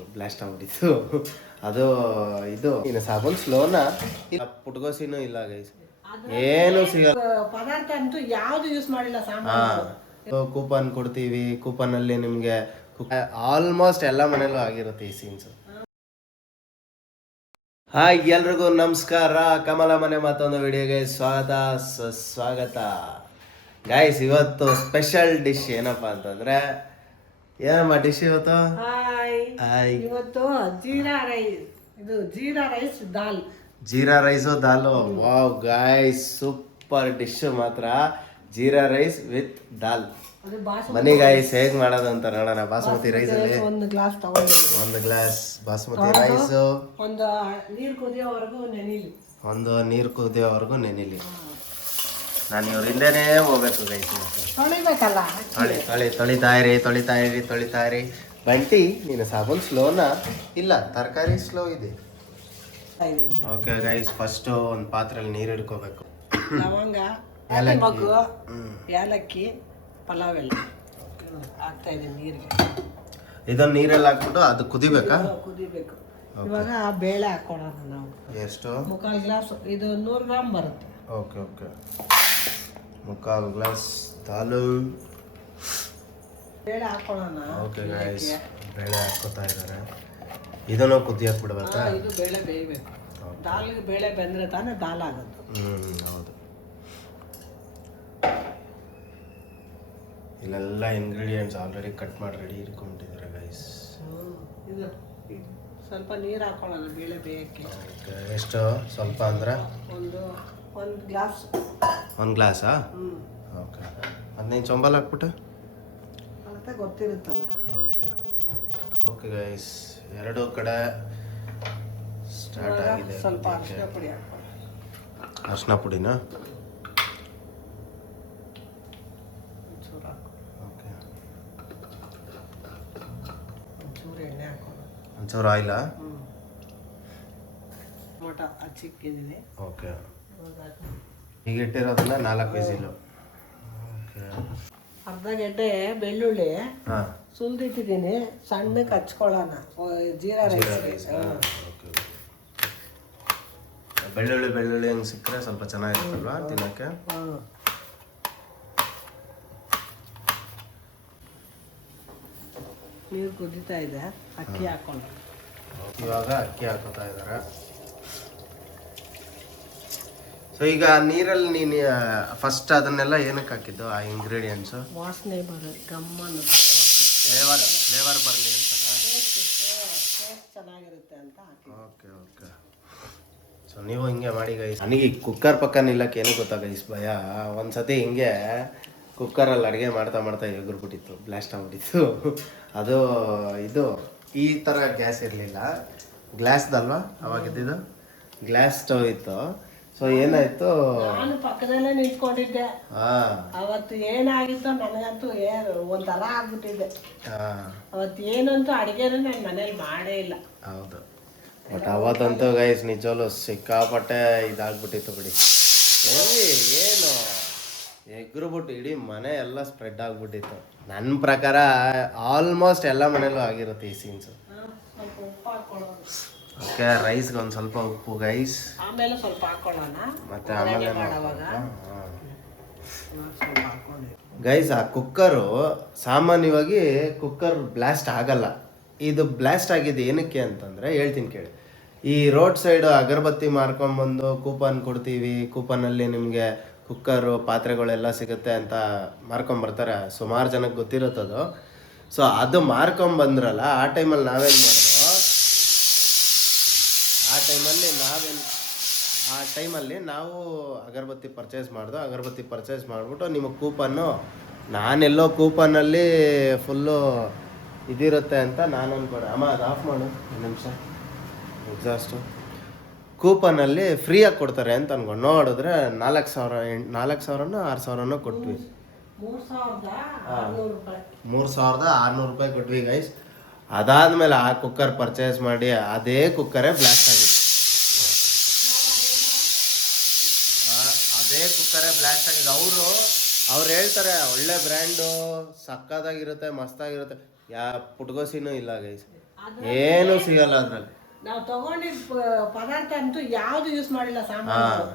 ಆಗ್ಬಿಟ್ಟಿತ್ತು, ಬ್ಲಾಸ್ಟ್ ಆಗ್ಬಿಟ್ಟಿತ್ತು. ಅದು ಇದು ಇನ್ನು ಸಾಬೂನ್ ಸ್ಲೋನ ಪುಟ್ಗೋಸಿನೂ ಇಲ್ಲ ಗೈಸ್, ಏನು ಸಿಗಲ್ಲ ಪದಾರ್ಥ ಅಂತೂ ಯಾವ್ದು ಯೂಸ್ ಮಾಡಿಲ್ಲ. ಕೂಪನ್ ಕೊಡ್ತೀವಿ, ಕೂಪನ್ ಅಲ್ಲಿ ನಿಮ್ಗೆ ಆಲ್ಮೋಸ್ಟ್ ಎಲ್ಲ ಮನೇಲೂ ಆಗಿರುತ್ತೆ ಈ ಸೀನ್ಸ್. ಹಾಯ್ ಎಲ್ರಿಗೂ ನಮಸ್ಕಾರ, ಕಮಲ ಮನೆ ಮತ್ತೊಂದು ವಿಡಿಯೋಗೆ ಸ್ವಾಗತ ಗೈಸ್. ಇವತ್ತು ಸ್ಪೆಷಲ್ ಡಿಶ್ ಏನಪ್ಪಾ ಅಂತಂದ್ರೆ, ಏನಮ್ಮ ಡಿಶ್ ಇವತ್ತು? ಇವತ್ತು ಜೀರಾ ರೈಸ್. ಇದು ಜೀರಾ ರೈಸ್ ದಾಲ್, ಜೀರಾ ರೈಸು ದಾಲು. ವಾವ್ ಗೈಸ್, ಸೂಪರ್ ಡಿಶ್ ಮಾತ್ರ. ಜೀರಾ ರೈಸ್ ವಿತ್ ದಾಲ್. ಬನ್ನಿ ಗೈಸ್, ಹೇಗ್ ಮಾಡೋದು ಅಂತ ನೋಡೋಣ. ಬಾಸುಮತಿ ರೈಸ್ ಅಲ್ಲಿ ಒಂದು ಗ್ಲಾಸ್ ತಗೊಂಡು, ಒಂದು ಗ್ಲಾಸ್ ಬಾಸುಮತಿ ರೈಸ್ ಒಂದು ನೀರು ಕುದಿಯೋವರೆಗೂ ನೆನಿಲಿ, ಒಂದು ನೀರು ಕುದಿಯೋವರೆಗೂ ನೆನಿಲಿ. ನಾನು ಇವ್ರ ಹಿಂದೆನೇ ಹೋಗ್ಬೇಕು ಗೈಸ್. ತೊಳಿಬೇಕಲ್ಲ, ತೊಳಿತಾ ಇರಿ. ಬಂಟಿ, ನೀನು ಸಾಬೂನ್ ಸ್ಲೋನಾ ಇಲ್ಲ ತರಕಾರಿ ಸ್ಲೋ ಇದೆ? ಓಕೆ ಗೈಸ್, ಫಸ್ಟ್ ಒಂದು ಪಾತ್ರೆಯಲ್ಲಿ ನೀರು ಇಡ್ಕೋಬೇಕು. ಲವಂಗ, ಮಗು, ಏಲಕ್ಕಿ, ಪಲಾವ್ ಎಲ್ಲ ಹಾಕ್ತಾ ಇದ್ದೀನಿ ನೀರಿಗೆ. ಇದನ್ನ ನೀರಲ್ಲಿ ಹಾಕ್ಬಿಟ್ಟು ಅದು ಕುದಿಬೇಕಾ? ಕುದಿಬೇಕು. ಇವಾಗ ಬೇಳೆ ಹಾಕೋಣ ನಾವು. ಎಷ್ಟು? 3/4 ಗ್ಲಾಸ್. ಇದು 100 ಗ್ರಾಮ್ ಬರುತ್ತೆ. ಓಕೆ ಓಕೆ, 3/4 ಗ್ಲಾಸ್ ದಾಲು ಬೇಳೆ ಹಾಕೊಳ್ಳೋಣ. ಓಕೆ ಗೈಸ್, ಬೇಳೆ ಹಾಕೋತಾ ಇದ್ದಾರೆ. ಇದನ್ನು ಕುದಿಯಕ್ಕೆ ಬಿಡ್ಬೇಕಾ? ಇದು ಬೇಳೆ ಬೇಯಬೇಕು. ದಾಲ್ಗೆ ಬೇಳೆ ಬೆಂದ್ರೆ ತಾನೇ ದಾಲ್ ಆಗೋದು. ಹೌದು. ಇಲ್ಲೆಲ್ಲ ಇಂಗ್ರೀಡಿಯೆಂಟ್ಸ್ ಆಲ್ರೆಡಿ ಕಟ್ ಮಾಡಿ ರೆಡಿ ಇಟ್ಕೊಂಡಿದ್ದಾರೆ ಗೈಸ್. ಇದು ಸ್ವಲ್ಪ ನೀರು ಹಾಕೊಳ್ಳೋಣ ಬೇಳೆ ಬೇಯಕ್ಕೆ. ಓಕೆ, ಎಷ್ಟು? ಸ್ವಲ್ಪ ಅಂದ್ರೆ ಒಂದು ಗ್ಲಾಸ್. ಒಂದು ಗ್ಲಾಸಾ? ಓಕೆ, 15 ಚೊಂಬಲ್ ಹಾಕ್ಬಿಟ್ಟು ಅಂತ ಗೊತ್ತಿರುತ್ತಲ್ಲ. ಓಕೆ ಓಕೆ ಗೈಸ್, ಎರಡು ಕಡೆ ಸ್ಟಾರ್ಟ್ ಆಗಿದೆ. ಸ್ವಲ್ಪ ಅರಿಶಿನ ಪುಡಿ ಹಾಕೋಣ. ಅರಿಶಿನ ಪುಡಿನಾ? ಒಂಚೂರು ಹಾಕೋ. ಓಕೆ, ಒಂಚೂರು ಎಣ್ಣೆ ಹಾಕೋಣ. ಒಂಚೂರು ಆಯಿಲಾ? ಟೊಮೊಟೊ ಹಚ್ಚಿಕ್ಕಿದ್ದೀನಿ. ಓಕೆ, ಈಗ ಇಟ್ಟಿರೋದನ್ನ 4 ವಿಸಿಲು. ಓಕೆ, ಅರ್ಧ ಗೆಡ್ಡೆ ಬೆಳ್ಳುಳ್ಳಿ ಹಾಂ ಸುಲ್ದಿಟ್ಟಿದ್ದೀನಿ, ಸಣ್ಣಕ್ಕೆ ಹಚ್ಕೊಳ್ಳೋಣ ಜೀರಾ ರೈಸ್. ಓಕೆ, ಬೆಳ್ಳುಳ್ಳಿ ಹಂಗೆ ಸಿಕ್ಕರೆ ಸ್ವಲ್ಪ ಚೆನ್ನಾಗಿರುತ್ತಲ್ವಾ ತಿನ್ನೋಕ್ಕೆ? ನೀರು ಕುದೀತಾ ಇದೆ, ಅಕ್ಕಿ ಹಾಕೊಂಡು. ಇವಾಗ ಅಕ್ಕಿ ಹಾಕೋತಾ ಇದ್ದಾರೆ. ಸೊ ಈಗ ನೀರಲ್ಲಿ ನೀನು ಫಸ್ಟ್ ಅದನ್ನೆಲ್ಲ ಏನಕ್ಕೆ ಹಾಕಿದ್ದು, ಆ ಇಂಗ್ರೀಡಿಯೆಂಟ್ಸು? ವಾಸನೆ ಬರೋದು, ಗಮ್ಮನ್ನು ಫ್ಲೇವರ್ ಬರಲಿ ಅಂತಲ್ಲ, ಚೆನ್ನಾಗಿರುತ್ತೆ ಅಂತ ಹಾಕಿ. Okay okay. ಸೊ ನೀವು ಹಿಂಗೆ ಮಾಡಿ ಗೈಸ್. ನನಗೆ ಕುಕ್ಕರ್ ಪಕ್ಕ ನಿಲ್ಲಕ್ಕೆ ಏನೂ ಗೊತ್ತಾ ಗೈಸ್, ಭಯ. ಒಂದ್ಸತಿ ಹಿಂಗೆ ಕುಕ್ಕರಲ್ಲಿ ಅಡುಗೆ ಮಾಡ್ತಾ ಎಗುರ್ಬಿಟ್ಟಿತ್ತು, ಬ್ಲಾಸ್ಟ್ ಆಗ್ಬಿಟ್ಟಿತ್ತು. ಅದು ಇದು ಈ ಥರ ಗ್ಯಾಸ್ ಇರಲಿಲ್ಲ, ಗ್ಲಾಸ್ದಲ್ವಾ ಅವಾಗಿದ್ದು, ಗ್ಲಾಸ್ ಸ್ಟವ್ ಇತ್ತು. ಸೊ ಏನಾಯ್ತು, ನಾನು ಪಕ್ಕದಲ್ಲೇ ನಿಂತ್ಕೊಂಡಿದ್ದೆ. ಅವತ್ತು ಏನಾಗಿತ್ತು ನನಗಂತೂ ಒಂಥರ ಆಗ್ಬಿಟ್ಟಿದ್ದೆ. ಅವತ್ತು ಏನಂತೂ ಅಡುಗೆನೂ ನಾನು ಮನೇಲಿ ಮಾಡೇ ಇಲ್ಲ. ಹೌದು, ಬಟ್ ಅವತ್ತಂತೂ ಗೈಸ್ ನಿಜವಲ್ಲೂ ಸಿಕ್ಕಾಪಟ್ಟೆ ಇದಾಗ್ಬಿಟ್ಟಿತ್ತು ಬಿಡಿ. ಏನು ಎಗ್ರುಬಿಟ್ಟು ಇಡೀ ಮನೆ ಎಲ್ಲ ಸ್ಪ್ರೆಡ್ ಆಗ್ಬಿಟ್ಟಿತ್ತು. ನನ್ನ ಪ್ರಕಾರ ಆಲ್ಮೋಸ್ಟ್ ಎಲ್ಲ ಮನೇಲೂ ಆಗಿರುತ್ತೆ ಈ ಸೀನ್ಸು. ಸ್ವಲ್ಪ ಉಪ್ಪು ಹಾಕೊಳ್ಳೋದು. ಓಕೆ, ರೈಸ್ಗೆ ಒಂದು ಸ್ವಲ್ಪ ಉಪ್ಪು ಗೈಸ್, ಆಮೇಲೆ ಸ್ವಲ್ಪ ಹಾಕೊಳ್ಳೋಣ. ಮತ್ತೆ ಆಮೇಲೆ ಸ್ವಲ್ಪ ಹಾಕೊಳ್ಳಿ ಗೈಸ್. ಆ ಕುಕ್ಕರು ಸಾಮಾನ್ಯವಾಗಿ ಕುಕ್ಕರ್ ಬ್ಲಾಸ್ಟ್ ಆಗಲ್ಲ. ಇದು ಬ್ಲಾಸ್ಟ್ ಆಗಿದೆ ಏನಕ್ಕೆ ಅಂತಂದರೆ ಹೇಳ್ತೀನಿ ಕೇಳಿ. ಈ ರೋಡ್ ಸೈಡು ಅಗರಬತ್ತಿ ಮಾರ್ಕೊಂಬಂದು ಕೂಪನ್ ಕೊಡ್ತೀವಿ, ಕೂಪನಲ್ಲಿ ನಿಮಗೆ ಕುಕ್ಕರು ಪಾತ್ರೆಗಳೆಲ್ಲ ಸಿಗುತ್ತೆ ಅಂತ ಮಾರ್ಕೊಂಬರ್ತಾರೆ. ಸುಮಾರು ಜನಕ್ಕೆ ಗೊತ್ತಿರುತ್ತದು. ಸೊ ಅದು ಮಾರ್ಕೊಂಬಂದ್ರಲ್ಲ, ಆ ಟೈಮಲ್ಲಿ ನಾವೇನು ಮಾಡಿದ್ರು, ಆ ಟೈಮಲ್ಲಿ ನಾವು ಅಗರಬತ್ತಿ ಪರ್ಚೇಸ್ ಮಾಡಿದ್ವು. ಅಗರಬತ್ತಿ ಪರ್ಚೇಸ್ ಮಾಡಿಬಿಟ್ಟು ನಿಮಗೆ ಕೂಪನ್ನು, ನಾನೆಲ್ಲೋ ಕೂಪನ್ನಲ್ಲಿ ಫುಲ್ಲು ಇದಿರುತ್ತೆ ಅಂತ ನಾನು ಅಂದ್ಕೊಂಡೆ. ಅಮ್ಮ ಅದು ಆಫ್ ಮಾಡು, ಒಂದು ನಿಮಿಷ, ಎಕ್ಸಾಸ್ಟು. ಕೂಪನಲ್ಲಿ ಫ್ರೀಯಾಗಿ ಕೊಡ್ತಾರೆ ಅಂತ ಅಂದ್ಕೊಂಡು ನೋಡಿದ್ರೆ 4,000 6,000 ಕೊಟ್ವಿ. 3,600 ರೂಪಾಯಿ ಕೊಟ್ವಿ ಗೈಸ್. ಅದಾದಮೇಲೆ ಆ ಕುಕ್ಕರ್ ಪರ್ಚೇಸ್ ಮಾಡಿ ಅದೇ ಕುಕ್ಕರೇ ಬ್ಲಾಸ್ಟ್ ಆಗಿದೆ. ಅದೇ ಕುಕ್ಕರೇ ಬ್ಲಾಸ್ಟ್ ಆಗಿದೆ. ಅವ್ರು ಹೇಳ್ತಾರೆ ಒಳ್ಳೆ ಬ್ರ್ಯಾಂಡು, ಸಕ್ಕದಾಗಿರುತ್ತೆ, ಮಸ್ತಾಗಿರುತ್ತೆ. ಪುಟ್ಗೋಸಿನೂ ಇಲ್ಲ ಗೈಸ್. ಏನೂ ಸಿಗಲ್ಲ ಅದ್ರಲ್ಲಿ. ನಾವು ತಗೊಂಡಿದ್ದ ಪದಾರ್ಥ ಅಂತೂ ಯಾವ್ದು ಯೂಸ್ ಮಾಡಿಲ್ಲ ಸಾಮಾನು.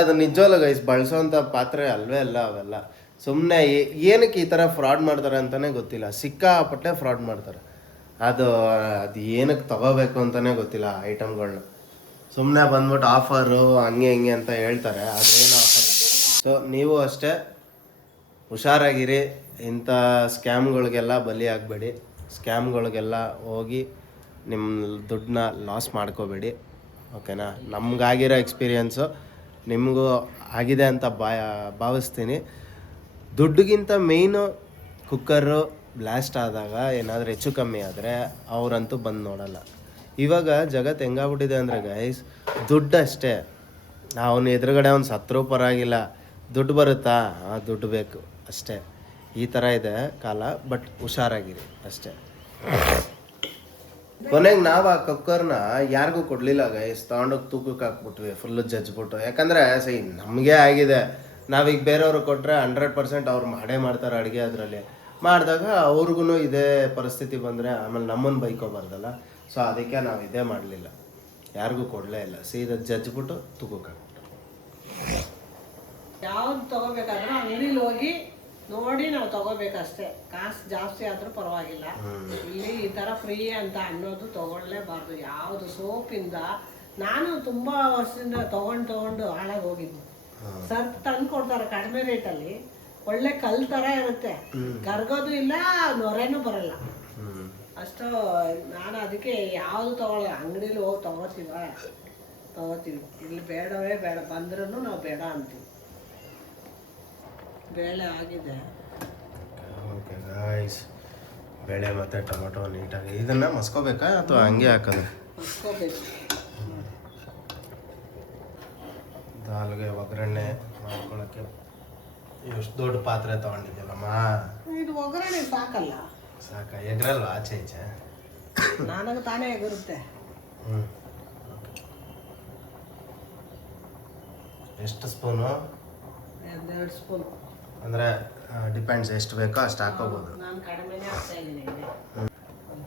ಅದು ನಿಜವಲ್ಲ ಗೈಸ್, ಬಳಸೋಂಥ ಪಾತ್ರೆ ಅಲ್ವೇ ಅಲ್ಲ ಅವೆಲ್ಲ. ಸುಮ್ಮನೆ ಏನಕ್ಕೆ ಈ ಥರ ಫ್ರಾಡ್ ಮಾಡ್ತಾರೆ ಅಂತಲೇ ಗೊತ್ತಿಲ್ಲ. ಸಿಕ್ಕಾಪಟ್ಟೆ ಫ್ರಾಡ್ ಮಾಡ್ತಾರೆ. ಅದು ಏನಕ್ಕೆ ತಗೋಬೇಕು ಅಂತಲೇ ಗೊತ್ತಿಲ್ಲ ಐಟಮ್ಗಳನ್ನ. ಸುಮ್ಮನೆ ಬಂದ್ಬಿಟ್ಟು ಆಫರು ಹಂಗೆ ಹಿಂಗೆ ಅಂತ ಹೇಳ್ತಾರೆ, ಅದೇನು ಆಫರ್. ಸೊ ನೀವು ಅಷ್ಟೇ ಹುಷಾರಾಗಿರಿ, ಇಂಥ ಸ್ಕ್ಯಾಮ್ಗಳಿಗೆಲ್ಲ ಬಲಿ ಆಗಬೇಡಿ. ಸ್ಕ್ಯಾಮ್ಗಳಿಗೆಲ್ಲ ಹೋಗಿ ನಿಮ್ಮ ದುಡ್ಡನ್ನ ಲಾಸ್ ಮಾಡ್ಕೋಬೇಡಿ, ಓಕೆನಾ. ನಮಗಾಗಿರೋ ಎಕ್ಸ್ಪೀರಿಯೆನ್ಸು ನಿಮಗೂ ಆಗಿದೆ ಅಂತ ಭಾವಿಸ್ತೀನಿ. ದುಡ್ಡಿಗಿಂತ ಮೇಯ್ನು ಕುಕ್ಕರು ಬ್ಲಾಸ್ಟ್ ಆದಾಗ ಏನಾದರೂ ಹೆಚ್ಚು ಕಮ್ಮಿ ಆದರೆ ಅವರಂತೂ ಬಂದು ನೋಡಲ್ಲ. ಇವಾಗ ಜಗತ್ತು ಹೆಂಗಾಗ್ಬಿಟ್ಟಿದೆ ಅಂದರೆ ಗೈಸ್, ದುಡ್ಡು ಅಷ್ಟೇ. ಅವನು ಎದುರುಗಡೆ ಅವ್ನು ಸತ್ರೂ ಪರವಾಗಿಲ್ಲ, ದುಡ್ಡು ಬರುತ್ತಾ, ದುಡ್ಡು ಬೇಕು ಅಷ್ಟೇ. ಈ ಥರ ಇದೆ ಕಾಲ. ಬಟ್ ಹುಷಾರಾಗಿರಿ ಅಷ್ಟೇ. ಕೊನೆಗೆ ನಾವು ಆ ಕುಕ್ಕರ್ನ ಯಾರಿಗೂ ಕೊಡಲಿಲ್ಲ ಗೈಸ್, ತೊಗೊಂಡೋಗಿ ತೂಕಕ್ಕೆ ಹಾಕ್ಬಿಟ್ವಿ, ಫುಲ್ಲು ಜಜ್ಬಿಟ್ಟು. ಯಾಕಂದರೆ ನಮಗೆ ಆಗಿದೆ, ನಾವೀಗ ಬೇರೆಯವ್ರಿಗೆ ಕೊಟ್ಟರೆ 100% ಅವ್ರು ಮಾಡೇ ಮಾಡ್ತಾರೆ ಅಡುಗೆ. ಅದರಲ್ಲಿ ಮಾಡಿದಾಗ ಅವ್ರಿಗೂ ಇದೇ ಪರಿಸ್ಥಿತಿ ಬಂದರೆ ಆಮೇಲೆ ನಮ್ಮನ್ನು ಬೈಕೋಬಾರ್ದಲ್ಲ. ಸೊ ಅದಕ್ಕೆ ನಾವು ಇದೇ ಮಾಡಲಿಲ್ಲ, ಯಾರಿಗೂ ಕೊಡಲೇ ಇಲ್ಲ, ಸೀದಾ ಜಜ್ಬಿಟ್ಟು ತೂಕಕ್ಕೆ ಹಾಕ್ಬಿಟ್ಟು. ಯಾವ್ದು ತಗೋಬೇಕಾದ್ರೂ ಅಂಗಡಿಲಿ ಹೋಗಿ ನೋಡಿ ನಾವು ತಗೋಬೇಕಷ್ಟೇ. ಕಾಸು ಜಾಸ್ತಿ ಆದ್ರೂ ಪರವಾಗಿಲ್ಲ. ಇಲ್ಲಿ ಈ ತರ ಫ್ರೀ ಅಂತ ಅನ್ನೋದು ತಗೊಳ್ಳೇಬಾರ್ದು. ಯಾವುದು ಸೋಪಿಂದ ನಾನು ತುಂಬಾ ವರ್ಷದಿಂದ ತಗೊಂಡು ಹಾಳಾಗಿ ಹೋಗಿದ್ದು. ಸರ್ಫ್ ತಂದು ಕೊಡ್ತಾರೆ ಕಡಿಮೆ ರೇಟಲ್ಲಿ, ಒಳ್ಳೆ ಕಲ್ ತರ ಇರುತ್ತೆ, ಕರ್ಗೋದು ಇಲ್ಲ, ನೊರೆನೂ ಬರಲ್ಲ ಅಷ್ಟು. ನಾನು ಅದಕ್ಕೆ ಯಾವುದು ತಗೊಳ್ಳಲ್ಲ, ಅಂಗಡಿಲಿ ಹೋಗಿ ತಗೋತೀವಿ. ಇಲ್ಲಿ ಬೇಡವೇ ಬೇಡ, ಬಂದ್ರೂ ನಾವು ಬೇಡ ಅಂತೀವಿ. ಬೇಳೆ ಆಗಿದೆ. ಓಕೆ ಗಾಯ್ಸ್, ಬೇಳೆ ಮತ್ತು ಟೊಮೆಟೊ ನೀಟಾಗಿ ಇದನ್ನು ಮಸ್ಕೋಬೇಕಾ ಅಥವಾ ಹಂಗೆ ಹಾಕೋದು? ಮಸ್ಕೋಬೇಕು. ದಾಲ್ಗೆ ಒಗ್ಗರಣೆ ಮಾಡ್ಕೊಳ್ಳೋಕ್ಕೆ ಎಷ್ಟು ದೊಡ್ಡ ಪಾತ್ರೆ ತೊಗೊಂಡಿದ್ಯಲ್ಲಮ್ಮ. ಇದು ಒಗ್ಗರಣೆ ಸಾಕಲ್ಲ? ಸಾಕ, ಎಗ್ರಲ್ವ ಆಚೆ ಈಚೆ? ನನಗೆ ತಾನೇ ಎಗರುತ್ತೆ. ಎಷ್ಟು ಸ್ಪೂನು? 2 ಸ್ಪೂನ್. ಅಂದರೆ ಡಿಪೆಂಡ್ಸ್, ಎಷ್ಟು ಬೇಕೋ ಅಷ್ಟು ಹಾಕೋಬೋದು. ನಾನು ಕಡಿಮೆನೇ ಹಾಕ್ತಾ ಇದ್ದೀನಿ.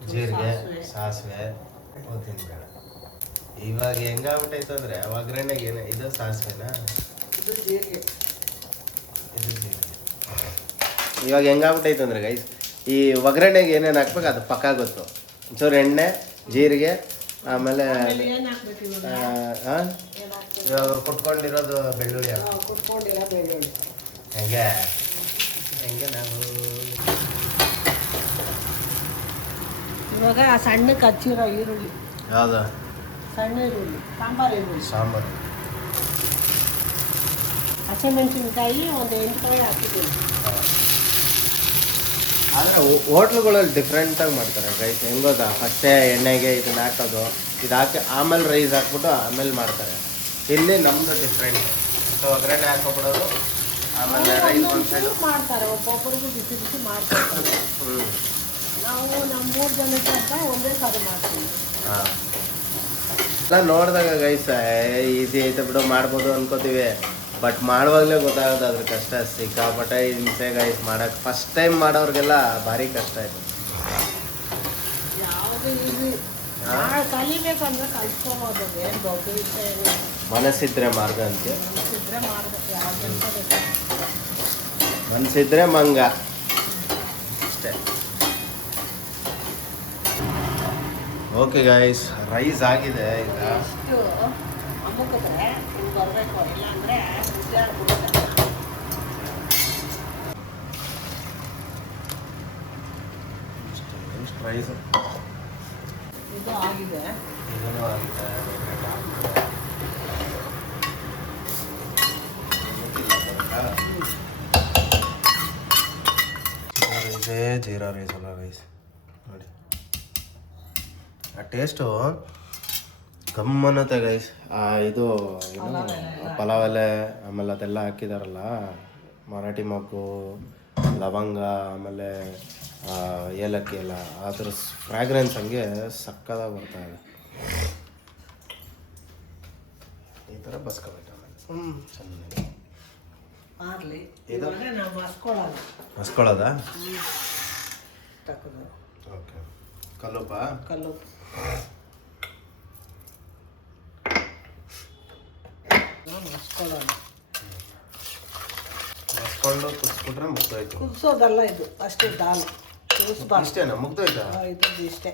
ಜೀರಿಗೆ, ಸಾಸಿವೆ, ಉದ್ದಿನ ಬೇಳೆ. ಇವಾಗ ಹೆಂಗಾಗ್ಬಿಟ್ಟೈತೆ ಅಂದರೆ ಒಗ್ಗರಣೆಗೆ ಏನು ಇದು ಸಾಸಿವೆನಾ, ಇದು ಜೀರಿಗೆ, ಇದು ಜೀರಿಗೆ. ಇವಾಗ ಹೆಂಗಾಗ್ಬಿಟ್ಟೈತೆ ಅಂದರೆ ಗೈಸ್, ಈ ಒಗ್ಗರಣೆಗೆ ಏನೇನು ಹಾಕ್ಬೇಕು ಅದು ಪಕ್ಕ ಗೊತ್ತು. ಒಂಚೂರು ಎಣ್ಣೆ, ಜೀರಿಗೆ, ಆಮೇಲೆ ಏನು ಹಾಕ್ಬೇಕು ಇವಾಗ ಕುಟ್ಕೊಂಡಿರೋದು ಬೆಳ್ಳುಳ್ಳಿ. ಕುಟ್ಕೊಂಡಿರೋ ಬೆಳ್ಳುಳ್ಳಿ. ಹೆಂಗೆ ನಾವು ಇವಾಗ ಸಣ್ಣಕ್ಕೆ ಹಚ್ಚಿರೋ ಈರುಳ್ಳಿ. ಯಾವುದು? ಸಣ್ಣ ಈರುಳ್ಳಿ, ಸಾಂಬಾರು ಈರುಳ್ಳಿ. ಸಾಂಬಾರು. ಹಸಿಮೆಣಸಿನ್ಕಾಯಿ ಒಂದು 8 ಕಾಯಿ ಹಾಕಿದ್ದೀನಿ. ಆದರೆ ಹೋಟ್ಲುಗಳಲ್ಲಿ ಡಿಫ್ರೆಂಟಾಗಿ ಮಾಡ್ತಾರೆ ರೈಸ್. ಹೆಂಗೋದಾ, ಫಸ್ಟೇ ಎಣ್ಣೆಗೆ ಇದನ್ನ ಹಾಕೋದು, ಇದು ಹಾಕಿ ಆಮೇಲೆ ರೈಸ್ ಹಾಕ್ಬಿಟ್ಟು ಆಮೇಲೆ ಮಾಡ್ತಾರೆ. ಇಲ್ಲಿ ನಮ್ಮದು ಡಿಫ್ರೆಂಟ್. ಸೊ ಒಗ್ಗರಣೆ ಹಾಕೋಬಿಡೋದು, ಆಮೇಲೆ ರೈಸ್ ಒಂದು ಸೈಡ್ ಮಾಡ್ತಾರೆ. ಒಬ್ಬೊಬ್ಬರಿಗೂ ಬಿಸಿ ಬಿಸಿ ಮಾಡ್ಕೊಡ್ತಾರೆ. ನಾವು ನಮ್ಮ 3 ಜನಕ್ಕೆ ಅಂತ ಒಂದೇ ಸಾರಿ ಮಾಡ್ತೀವಿ. ಹಾಂ, ಎಲ್ಲ ನೋಡಿದಾಗ ಗೈಸ್ ಈಸಿ ಐತೆ ಬಿಡು ಮಾಡ್ಬೋದು ಅನ್ಕೋತೀವಿ. ಬಟ್ ಮಾಡುವಾಗಲೇ ಗೊತ್ತಾಗೋದು ಅದ್ರ ಕಷ್ಟ. ಸಿಕ್ಕಾಪಟ್ಟೆ ಹಿಂಸೆ ಗೈಸ್ ಮಾಡೋಕ್ಕೆ. ಫಸ್ಟ್ ಟೈಮ್ ಮಾಡೋರಿಗೆಲ್ಲ ಭಾರಿ ಕಷ್ಟ ಆಯಿತು. ಯಾವುದು ಈಸಿ ಕಲಿಬೇಕಂದ್ರೆ ಕಲ್ತ್ಕೋಬೋದು, ಏನು ದೊಡ್ಡ ವಿಷಯ ಏನಿಲ್ಲ. ಮನಸ್ಸಿದ್ರೆ ಮಾರ್ಗ ಅಂತ. ಮನಸ್ಸಿದ್ರೆ ಮಾಡ್ಬೇಕು, ಯಾವ ಕೆಲಸ ಬೇಕು. ಮನಸ್ಸಿದ್ರೆ ಮಂಗ ಅಷ್ಟೇ. ಓಕೆ ಗೈಸ್, ರೈಸ್ ಆಗಿದೆ ಈಗ. ಇಷ್ಟು ಅಮ್ಮುಕಿದ್ರೆ ಹಿಂಗೆ ಬರಬೇಕು, ಇಲ್ಲಾಂದರೆ ಬಿಸಿಯಾಡ್ಬಿಡುತ್ತೆ. ಎಷ್ಟು ರೈಸ್ ಇದು ಆಗಿದೆ. ಇದೂ ಆಗಿದೆ. ಇದೇ ಜೀರಾ ರೈಸ್ ಅಲ್ಲ ರೈಸ್ ನೋಡಿ. ಆ ಟೇಸ್ಟು ಗಮ್ಮನ್ನತ್ತೆ ಗೈಸ್. ಇದು ಪಲಾವ್ ಎಲೆ ಆಮೇಲೆ ಅದೆಲ್ಲ ಹಾಕಿದಾರಲ್ಲ, ಮರಾಠಿ ಮೊಗ್ಗು, ಲವಂಗ, ಆಮೇಲೆ ಏಲಕ್ಕಿ ಎಲ್ಲ, ಅದ್ರ ಫ್ರ್ಯಾಗ್ರೆನ್ಸ್ ಹಂಗೆ ಸಕ್ಕದಾಗಿ ಬರ್ತಾ ಇದೆ. ಈ ಥರ ಬಸ್ಕೋಬೇಕು ಆಮೇಲೆ ಚೆನ್ನಾಗಿ ಮಾರ್ಲಿ. ಇವಾಗ ನಾವು ಮಸ್ಕೊಳ್ಳೋದು. ಮಸ್ಕೊಳ್ಳೋದಾ? ತಕ್ಕದು. ಓಕೆ. ಕಲ್ಲುಪ್ಪ. ಕಲ್ಲುಪ್ಪು. ಮಸ್ಕೊಳ್ಳೋಣ. ಮಸ್ಕೊಂಡು ಕುದಿಸ್ಬಿಟ್ರೆ ಮುಗ್ದೋಯ್ತು. ಕುದಿಸೋದಲ್ಲ ಇದು ಅಷ್ಟೇ ದಾಲ್ ಕುದಿಸ್ಬಾರ್ದು. ಇಷ್ಟೇನಾ ಮುಗ್ದೋಯ್ತಾ? ಇದ್ರದ್ದು ಇಷ್ಟೇ.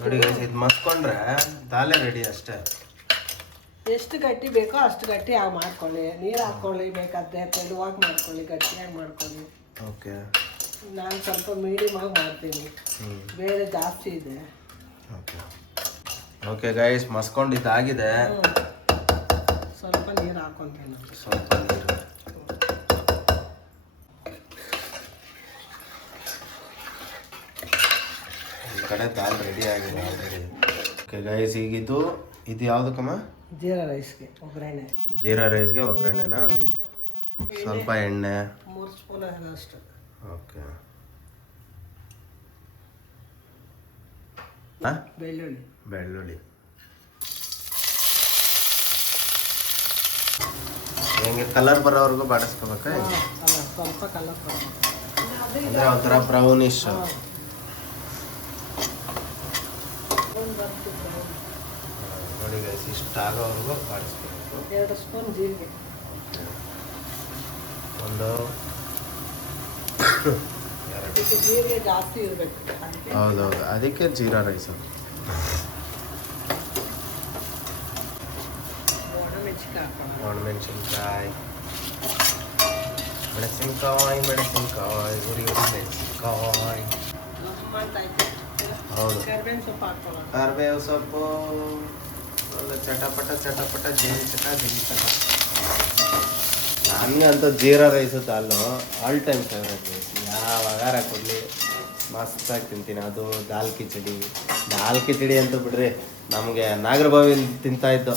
ನೋಡಿ guys, ಇದು ಮಸ್ಕೊಂಡ್ರೆ ದಾಲೆ ರೆಡಿ ಅಷ್ಟೇ. ಎಷ್ಟು ಗಟ್ಟಿ ಬೇಕೋ ಅಷ್ಟು ಗಟ್ಟಿಯಾಗಿ ಮಾಡ್ಕೊಳ್ಳಿ. ನೀರು ಹಾಕ್ಕೊಳ್ಳಿ, ಬೇಕಾದ್ರೆ ತೆಳುವಾಗಿ ಮಾಡ್ಕೊಳ್ಳಿ, ಗಟ್ಟಿಯಾಗಿ ಮಾಡ್ಕೊಳ್ಳಿ. ಓಕೆ. ನಾನು ಸ್ವಲ್ಪ ಮೀಡಿಯಮ್ ಆಗಿ ಮಾಡ್ತೀನಿ, ಬೇರೆ ಜಾಸ್ತಿ ಇದೆ. ಓಕೆ ಓಕೆ ಗೈಸ್, ಮಸ್ಕೊಂಡಿದ್ದಾಗಿದೆ. ಸ್ವಲ್ಪ ನೀರು ಹಾಕೊಂತೀನಿ. ಸ್ವಲ್ಪ ನೀರು. ಈ ಕಡೆ ದಾಲ್ ರೆಡಿ ಆಗಿದೆ ಆಲ್ರೆಡಿ. ಓಕೆ ಗೈಸ್, ಈಗ ಇದು ಯಾವುದಕ್ಕಮ್ಮ? ಜೀರಾ ರೈಸ್ಗೆ ಒಗ್ಗರಣೆ. ಜೀರಾ ರೈಸ್ಗೆ ಒಗ್ಗರಣೆನಾ? ಸ್ವಲ್ಪ ಎಣ್ಣೆ 3 ಸ್ಪೂನ್ ಆಗೋಷ್ಟು. ಓಕೆ. ಬೆಳ್ಳುಳ್ಳಿ. ಬೆಳ್ಳುಳ್ಳಿ ಹೆಂಗೆ ಕಲರ್ ಬರೋವರೆಗೂ ಬಾಡಿಸ್ಕೋಬೇಕಾ? ಸ್ವಲ್ಪ ಕಲರ್ ಅಂದರೆ ಒಂಥರ ಬ್ರೌನಿಶ್. ನೋಡಿ ಗೈಸ್, ಇಷ್ಟು ಆಗೋವರೆಗೂ ಬಾಡಿಸ್ಕೋಬೇಕು. 2 ಸ್ಪೂನ್ ಜೀರಿಗೆ. ಒಂದು ಅದಕ್ಕೆ ಜೀರಿಗೆ ಜಾಸ್ತಿ ಇರಬೇಕು. ಹೌದೌದು, ಅದಕ್ಕೆ ಜೀರಾ ರೈಸ್. ಒಣಮೆಣಸಿನ್ಕಾಯಿ, ಮೆಣಸಿನ್ಕಾಯಿ, ಉರಿ ಮೆಣಸಿನ್ಕಾಯಿ. ಹೌದು, ಕರಿಬೇವಿನ ಸೊಪ್ಪು ಹಾಕೊಳ್ಳೋಣ. ಕರಿಬೇವು ಸೊಪ್ಪು. ಚಟಪಟ ಚಟಪಟ, ಜೀರಿ ಚಟ. ನನಗೆ ಅಂತ ಜೀರಾ ರೈಸು ದಾಲು ಆಲ್ ಟೈಮ್ ಫೇವ್ರೇಟ್ ರೈಸ್. ಯಾವಾಗಾರ ಕೊಡಲಿ ಮಸ್ತಾಗಿ ತಿಂತೀನಿ. ಅದು ದಾಲ್ ಕಿಚಡಿ ಅಂತ ಬಿಡ್ರಿ, ನಮಗೆ ನಾಗರಬಾವಿಲಿ ತಿಂತಾಯಿದ್ದು.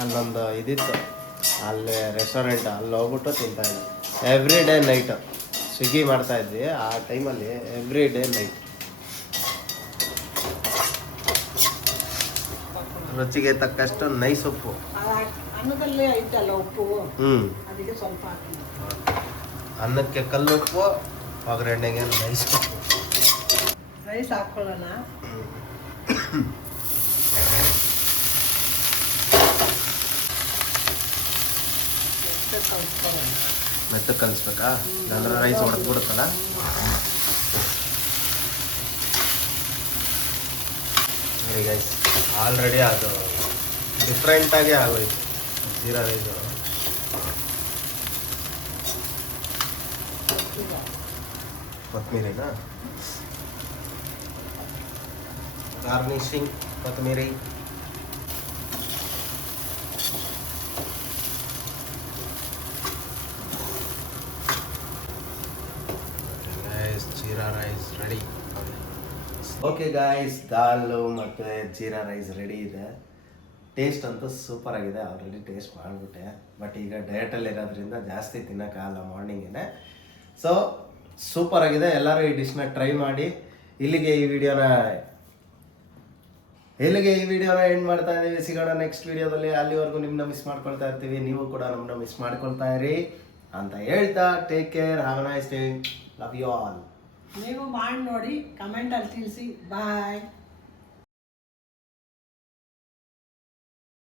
ಅಲ್ಲೊಂದು ಇದಿತ್ತು, ಅಲ್ಲಿ ರೆಸ್ಟೋರೆಂಟ್, ಅಲ್ಲಿ ಹೋಗ್ಬಿಟ್ಟು ತಿಂತಾಯಿದ್ದೆ ಎವ್ರಿ ಡೇ ನೈಟು. ಸ್ವಿಗ್ಗಿ ಮಾಡ್ತಾಯಿದ್ವಿ ಆ ಟೈಮಲ್ಲಿ, ಎವ್ರಿ ಡೇ ನೈಟ್. ರುಚಿಗೆ ತಕ್ಕಷ್ಟು ನೈಸ್ ಉಪ್ಪು. ಅನ್ನದಲ್ಲೇ ಐತಲ್ಲ ಉಪ್ಪು, ಅದಕ್ಕೆ ಸ್ವಲ್ಪ ಹಾಕಿ. ಅನ್ನಕ್ಕೆ ಕಲ್ಲುಪ್ಪು, ಒಗ್ಗರಣೆಗೆ ನೈಸ್ ಉಪ್ಪು. ರೈಸ್ ಹಾಕ್ಕೊಳ್ಳೋಣ. ಮೆತ್ತಗೆ ಕಲಿಸ್ಬೇಕಾ? ಇಲ್ಲಾಂದ್ರೆ ರೈಸ್ ಹೊಡೆದು ಬಿಡುತ್ತಲ್ಲ. ನೋಡಿ ಗೈಸ್, ಆಲ್ರೆಡಿ ಅದು ಡಿಫ್ರೆಂಟಾಗಿ ಆಗೋಯ್ತು ಜೀರಾ ರೈಸು. ಕೊತ್ತಂಬರಿನಾ? ಗಾರ್ನಿಶಿಂಗ್ ಕೊತ್ತಂಬರಿ. Jeera rice ready. Okay guys, ದಾಲು ಮತ್ತು ಜೀರಾ ರೈಸ್ ರೆಡಿ ಇದೆ. ಟೇಸ್ಟ್ ಅಂತೂ ಸೂಪರ್ ಆಗಿದೆ. ಆಲ್ರೆಡಿ ಟೇಸ್ಟ್ ಮಾಡಿಬಿಟ್ಟೆ, ಬಟ್ ಈಗ ಡಯಟಲ್ಲಿ ಇರೋದ್ರಿಂದ ಜಾಸ್ತಿ ತಿನ್ನೋಕ್ಕಾಗಲ್ಲ ಮಾರ್ನಿಂಗೇ. ಸೊ ಸೂಪರ್ ಆಗಿದೆ. ಎಲ್ಲರೂ ಈ ಡಿಶ್ನ ಟ್ರೈ ಮಾಡಿ. ಇಲ್ಲಿಗೆ ಈ ವಿಡಿಯೋನ ಎಂಡ್ ಮಾಡ್ತಾ ಇದ್ದೀವಿ. ಸಿಗೋಣ ನೆಕ್ಸ್ಟ್ ವಿಡಿಯೋದಲ್ಲಿ. ಅಲ್ಲಿವರೆಗೂ ನಿಮ್ಮನ್ನ ಮಿಸ್ ಮಾಡ್ಕೊಳ್ತಾ ಇರ್ತೀವಿ, ನೀವು ಕೂಡ ನಮ್ಮನ್ನ ಮಿಸ್ ಮಾಡ್ಕೊಳ್ತಾ ಇರಿ ಅಂತ ಹೇಳ್ತಾ, take care, have a nice day, love you all. ನೀವು ಮಾಡಿ ನೋಡಿ, ಕಮೆಂಟಲ್ಲಿ ತಿಳಿಸಿ. ಬಾಯ್.